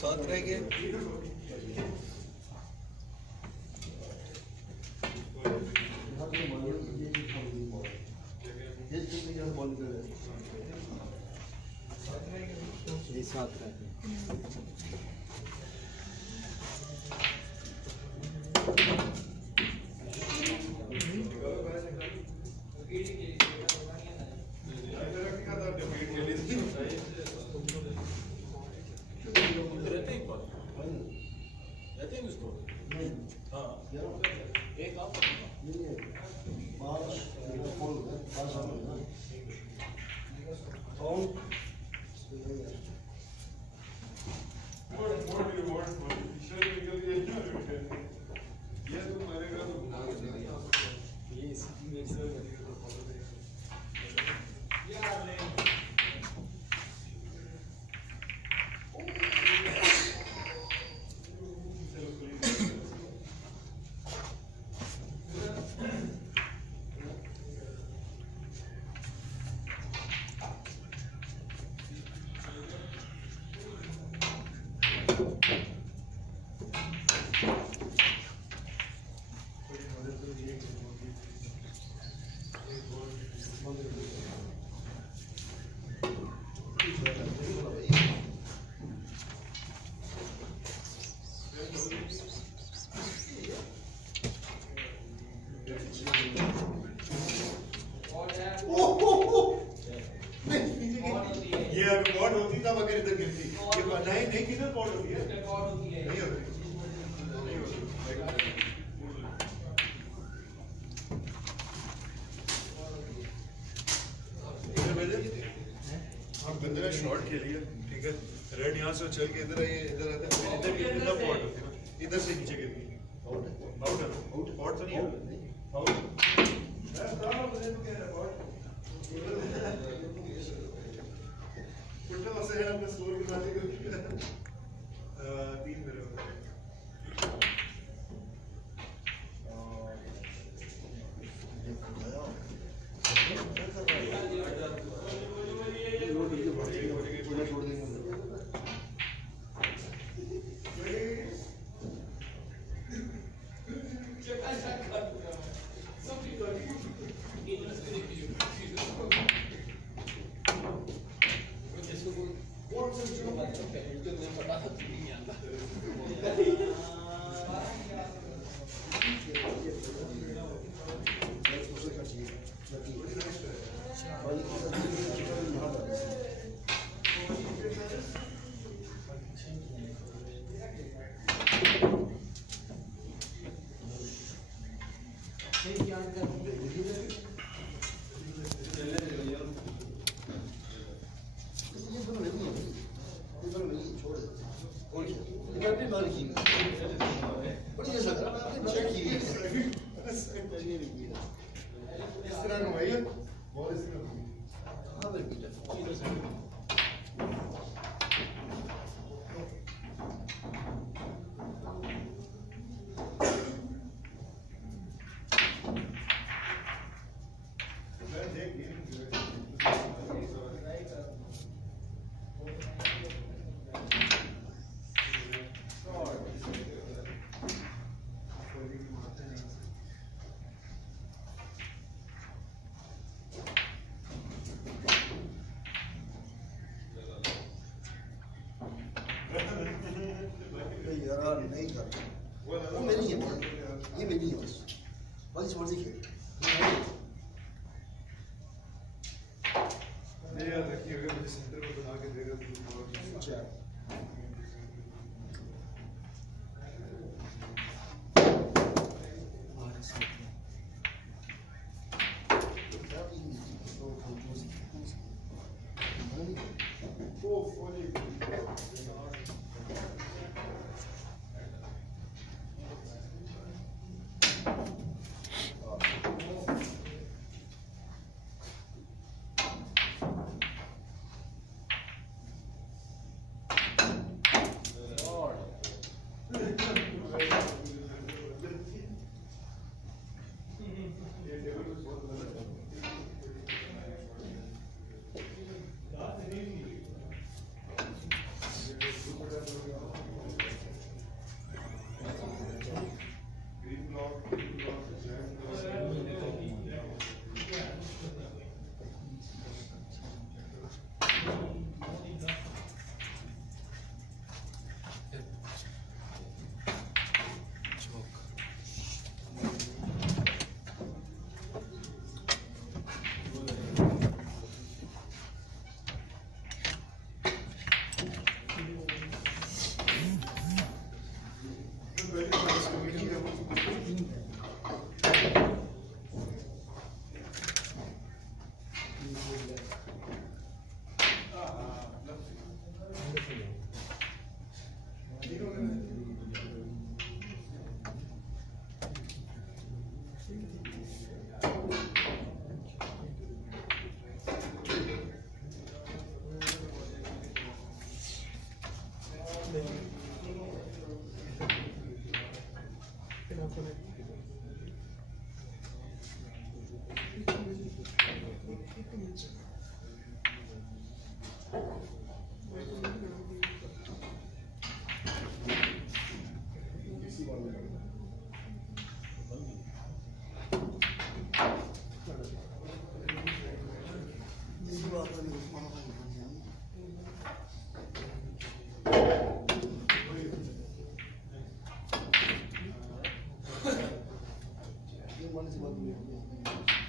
साथ रह गए। साथ रह गए। ये अगर पॉट होती तब अगर इधर गिरती, ये नहीं नहीं किधर पॉट होती है, नहीं होती, नहीं होती। हम बंदे ने शॉट खेली है, ठीक है, रेड यहाँ से चल के इधर आए, इधर आते हैं, इधर पॉट होती है, इधर से नीचे गिरती है, आउट है, आउट पॉट तो नहीं है, आउट। से हमने स्कोर गिनाने को 3 मेरे नहीं कर वो मेरी है, ये मेरी है बस, बस मर्जी खेल। नहीं यार रखिए, अगर मुझे सेंटर में बना के देगा तो अच्छा ये मन से बात हुई।